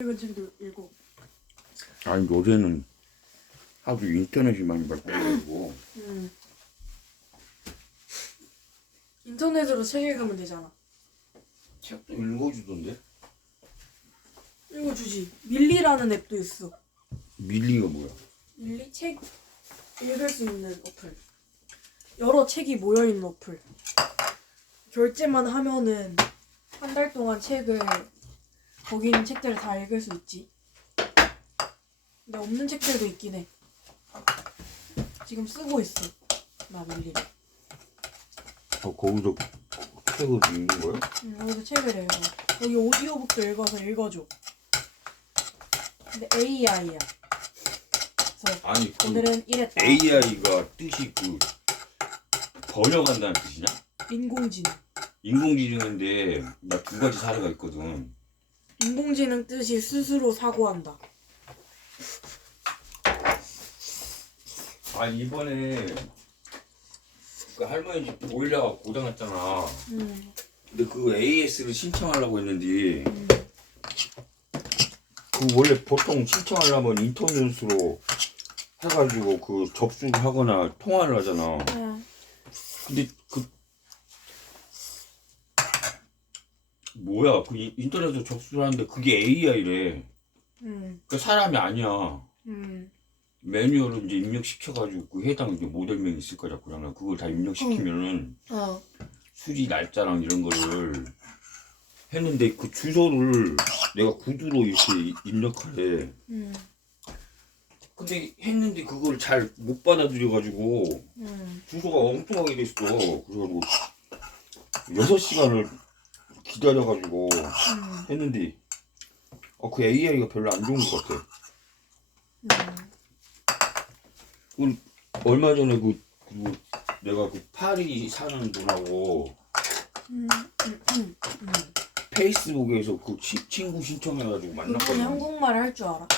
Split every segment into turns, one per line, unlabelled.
읽은 책도 읽고
아니 요새는 하도 인터넷이 많이 발달해가지고.
음. 인터넷으로 책 읽으면 되잖아.
책도 읽어주던데?
읽어주지. 밀리라는 앱도 있어.
밀리가 뭐야?
밀리? 책 읽을 수 있는 어플. 여러 책이 모여있는 어플. 결제만 하면은 한 달 동안 책을 거기 있는 책들을 다 읽을 수 있지. 근데 없는 책들도 있긴 해. 지금 쓰고 있어 나 밀리
어, 거기서 책을 읽는 거야?
응, 여기서 책을 읽어. 거기 오디오북도 읽어서 읽어줘. 근데 AI야. 그래서
아니 그
오늘은 이랬다.
AI가 뜻이 그 번역한다는 뜻이냐?
인공지능.
인공지능인데 나 두 가지 사례가 있거든.
인공지능 뜻이 스스로 사고한다.
아 이번에 그 할머니 집 보일러가 고장났잖아.
음,
근데 그 AS를 신청하려고 했는데
음,
그 원래 보통 신청하려면 인터넷으로 해가지고 그 접수를 하거나 통화를 하잖아.
그냥
근데 그 뭐야 그 인- 인터넷으로 접수를 하는데 그게 AI래.
음,
그 사람이 아니야.
음,
매뉴얼을 이제 입력시켜가지고 그 해당 이제 모델명이 있을 거라 그러나 그걸 다 입력시키면은
어,
수리 날짜랑 이런 거를 했는데 그 주소를 내가 구두로 이렇게 입력하래.
음,
근데 했는데 그걸 잘 못 받아들여가지고
음,
주소가 엉뚱하게 됐어. 그래가지고 6시간을 기다려가지고
음,
했는데 어, 그 AI가 별로 안 좋은 것 같아.
음,
그 얼마 전에 그, 그 내가 그 파리 사는 분하고
음, 음, 음, 음.
페이스북에서 그 치- 친구 신청해가지고
그분이
만났거든.
한국말 할 줄 알아?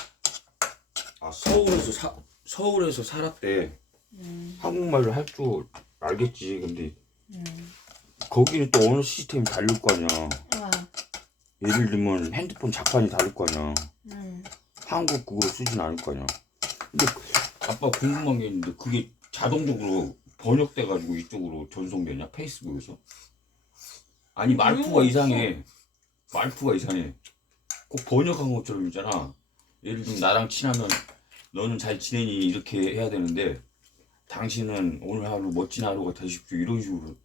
아 서울에서 사 서울에서 살았대.
음,
한국말을 할 줄 알겠지. 근데
음,
거기는 또 언어 시스템이 다를 거 아니야.
아,
예를 들면 핸드폰 자판이 다를 거 아니야.
음,
한국 그거 쓰진 않을 거 아니야. 근데 아빠 궁금한 게 있는데 그게 자동적으로 번역돼가지고 이쪽으로 전송되냐 페이스북에서? 아니 말투가
없어.
이상해. 말투가 이상해. 꼭 번역한 것처럼 있잖아. 예를 들면 나랑 친하면 너는 잘 지내니 이렇게 해야 되는데 당신은 오늘 하루 멋진 하루가 되십시오 이런 식으로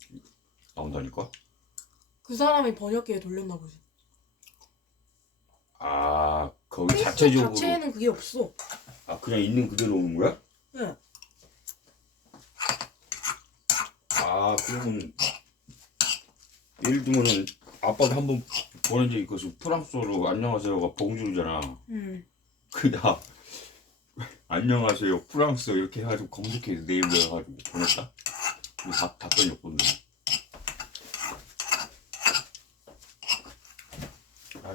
나온다니까.
그 사람이 번역기에 돌렸나 보지.
아 거기
페이스북
자체적으로
자체에는 그게 없어.
아 그냥 있는 그대로 오는 거야?
네.
아 그러면 예를 들면은 아빠가 한번 보낸 적이 있거든 프랑스어로 안녕하세요가 봉주르잖아
음,
그다 안녕하세요 프랑스 이렇게 해가지고 검색해서 네이버에 해가지고 보냈다 그 답, 답변이 없던데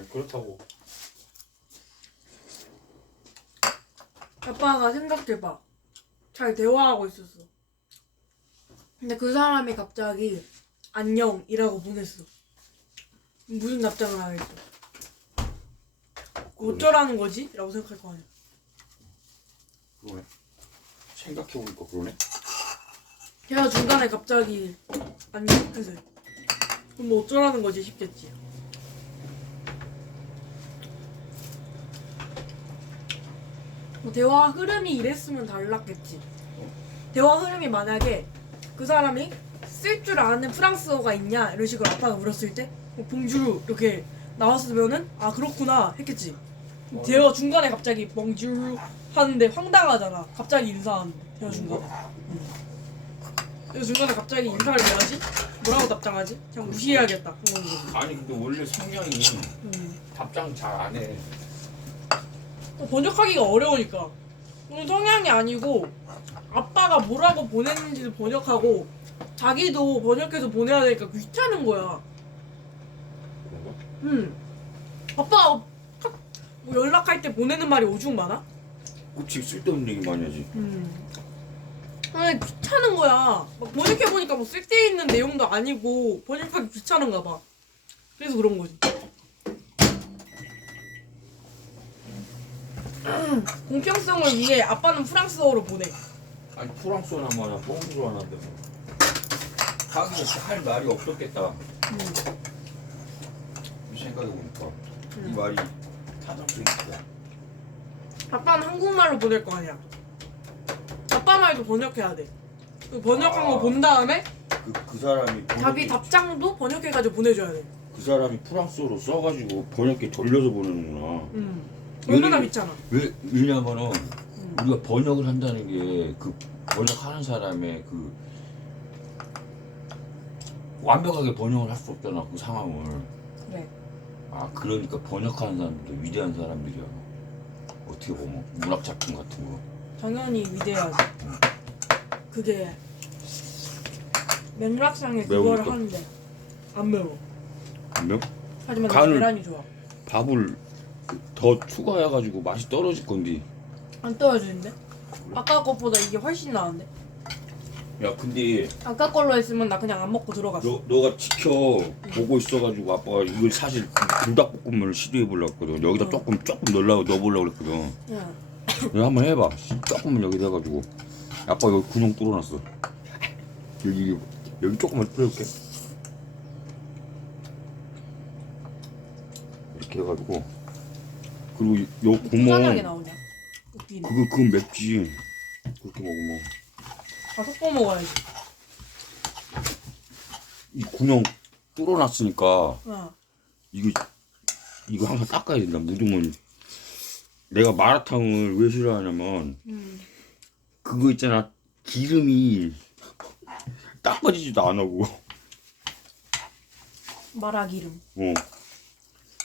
아 그렇다고
아빠가 생각해봐. 잘 대화하고 있었어. 근데 그 사람이 갑자기 안녕이라고 보냈어. 무슨 답장을 하겠어? 어쩌라는 거지? 라고 생각할 거 아니야.
그러네 생각해보니까 그러네
걔가 중간에 갑자기 안녕 그래. 그럼 뭐 어쩌라는 거지 싶겠지. 뭐 대화 흐름이 이랬으면 달랐겠지. 대화 흐름이 만약에 그 사람이 쓸 줄 아는 프랑스어가 있냐 이런 식으로 아빠가 물었을 때뭐 봉주르 이렇게 나왔으면은 아 그렇구나 했겠지. 대화 중간에 갑자기 봉주르 하는데 황당하잖아. 갑자기 인사하는데 대화 중간에. 그래서 중간에 갑자기 인사를 해야지? 뭐라고 답장하지? 그냥 무시해야겠다. 그런.
아니 근데 원래 성향이
음.
답장 잘 안해
또 번역하기가 어려우니까. 그건 성향이 아니고 아빠가 뭐라고 보냈는지도 번역하고 자기도 번역해서 보내야 되니까 귀찮은 거야.
그런가?
음. 아빠 카- 뭐 연락할 때 보내는 말이 오죽 많아?
그치 쓸데없는 얘기 많이 하지
음. 아니 귀찮은 거야. 막 번역해 보니까 뭐 쓸데있는 내용도 아니고 번역하기 귀찮은가 봐. 그래서 그런 거지. 응. 공평성을 위해 아빠는 프랑스어로 보내.
아니 프랑스어나 뭐냐 뽕으로 하는데 뭐. 하기는 할 말이 없었겠다
응.
생각해보니까 이
응.
말이 있다
아빠는 한국말로 보낼 거 아니야. 아빠 말도 번역해야 돼. 그 번역한 거
아.
본 다음에
그, 그 사람이
자기
번역기-
답장도 번역해가지고 보내줘야 돼.
그 사람이 프랑스어로 써가지고 번역기 돌려서 보내는구나
응. 얼마나
왜냐면-
믿잖아.
왜, 왜냐면은
응.
우리가 번역을 한다는 게 그 번역하는 사람의 그 완벽하게 번역을 할 수 없잖아 그 상황을
그래.
아 그러니까 번역하는 사람들도 위대한 사람들이야 어떻게 보면 문학 작품 같은 거
당연히 위대하지. 그게 맥락상에
매우니까.
그걸 하는데 안 매워.
분명
하지만
간을-
계란이 좋아.
밥을 더 추가해가지고 맛이 떨어질 건데.
안 떨어지는데? 아까 것보다 이게 훨씬 나은데?
야 근데
아까 걸로 했으면 나 그냥 안 먹고 들어갔어.
너, 너가 지켜. 보고 있어가지고 아빠가 이걸 사실 불닭볶음면을 시도해 보려고 했거든. 여기다
어.
조금 조금 넣으려고 넣어보려고 그랬거든.
야,
너 한번 해봐. 조금만 여기다 해가지고. 아빠 여기 구멍 뚫어놨어. 여기 여기 조금만 뚫어볼게. 이렇게 해가지고 그리고 이- 요 구멍
나오냐? 웃기네.
그거 그건 맵지 그렇게 먹으면
다 섞어 먹어야지.
이 구멍 뚫어놨으니까
어.
이거 이거 항상 닦아야 된다 묻으면 내가 마라탕을 왜 싫어하냐면
음.
그거 있잖아 기름이 닦아지지도 안 하고
마라 기름.
어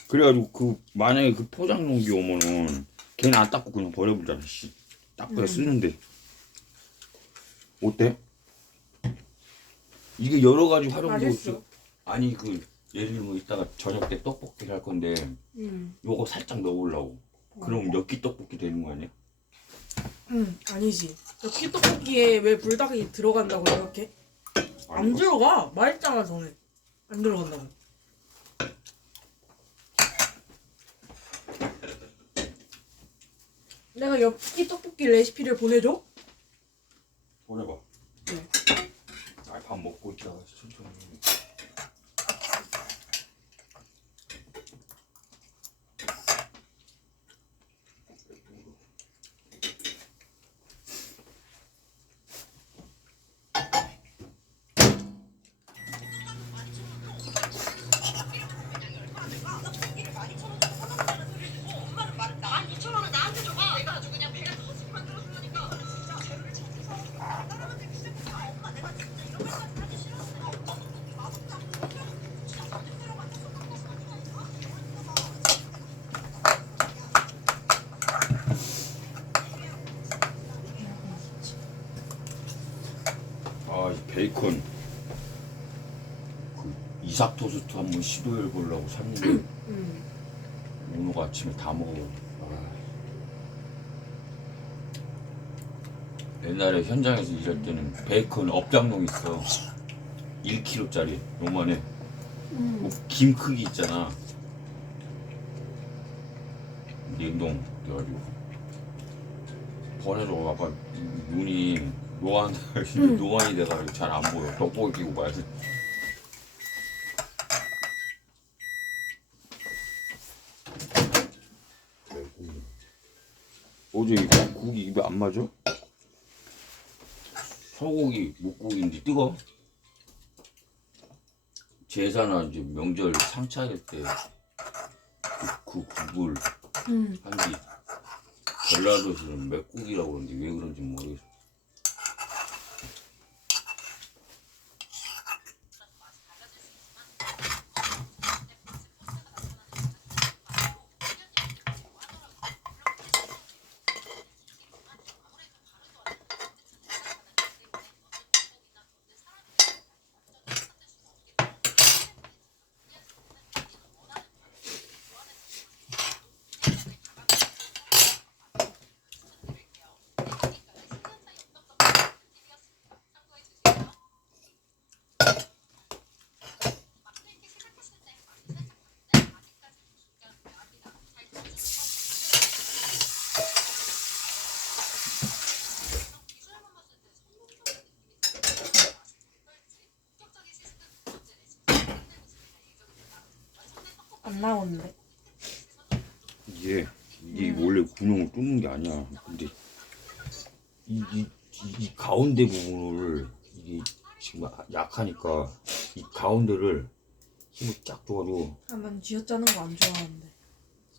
그래가지고 그 만약에 그 포장 용기 오면은 걔는 안 닦고 그냥 버려버리잖아 씨 닦아야
음.
쓰는데 어때? 이게 여러 가지 활용도. 있어 아니 그 예를 들면 이따가 저녁 때 떡볶이를 할 건데
음.
요거 살짝 넣어보려고 그럼 엽기 떡볶이 되는 거 아니야?
음, 아니지. 엽기 떡볶이에 왜 불닭이 들어간다고 생각해? 안 들어가. 말했잖아 전에. 안 들어간다고. 내가 엽기 떡볶이 레시피를 보내줘?
보내봐
네.
아, 밥 먹고 있다가 천천히 아, 이 베이컨 그 이삭 토스트 한 번 시도해 보려고 샀는데
음.
오늘 아침에 다 먹어. 아. 옛날에 현장에서 일할 때는 베이컨 업장롱 있어. 1kg짜리 요만해.
음.
뭐김 크기 있잖아. 냉동 돼가지고 보내줘 아빠 눈이 노안
음.
노안이 돼가지고 잘 안 보여. 덕보기 끼고 봐야지. 어제 이거 국이 입에 안 맞아? 소고기 묵국인데 뜨거? 제사나 이제 명절 상 차릴 때그 국을
음.
한뒤 전라도에서는 맵국이라고 그러는데 왜 그런지 모르겠어. 이게 이게
음.
원래 구멍을 뚫는 게 아니야. 근데 이, 이, 이, 이 가운데 부분을 이게 지금 약하니까 이 가운데를 힘을 쫙 줘가지고
난 쥐어짜는 거 안 좋아하는데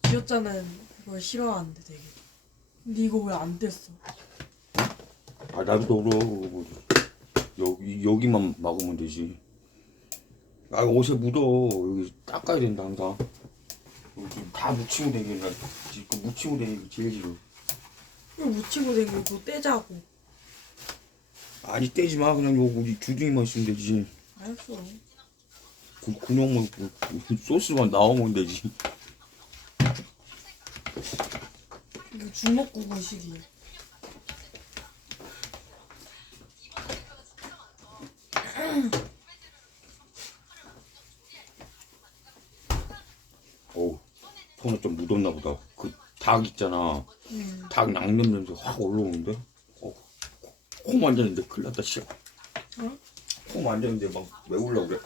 쥐어짜는 그걸 싫어하는데 되게 근데 이거 왜 안 됐어?
아 나도 너로 여기 여기만 막으면 되지. 아 옷에 묻어 여기 닦아야 된다 항상. 여기 지금 다 묻히고 다니는 지금 묻히고 다니는 게 제일 싫어.
왜 묻히고 다니고 떼자고
아니 떼지 마 그냥 요거 이 주둥이만 있으면 되지.
알았어
그 그냥만 그, 그 소스만 나오면 되지.
이거 주먹구구식이야
어우 손에 좀 묻었나 보다. 그 닭 있잖아.
음.
닭 양념 냄새 확 올라오는데. 어, 코 만졌는데 큰일 났다 씨야.
응?
코 만졌는데 막 왜 올라오래?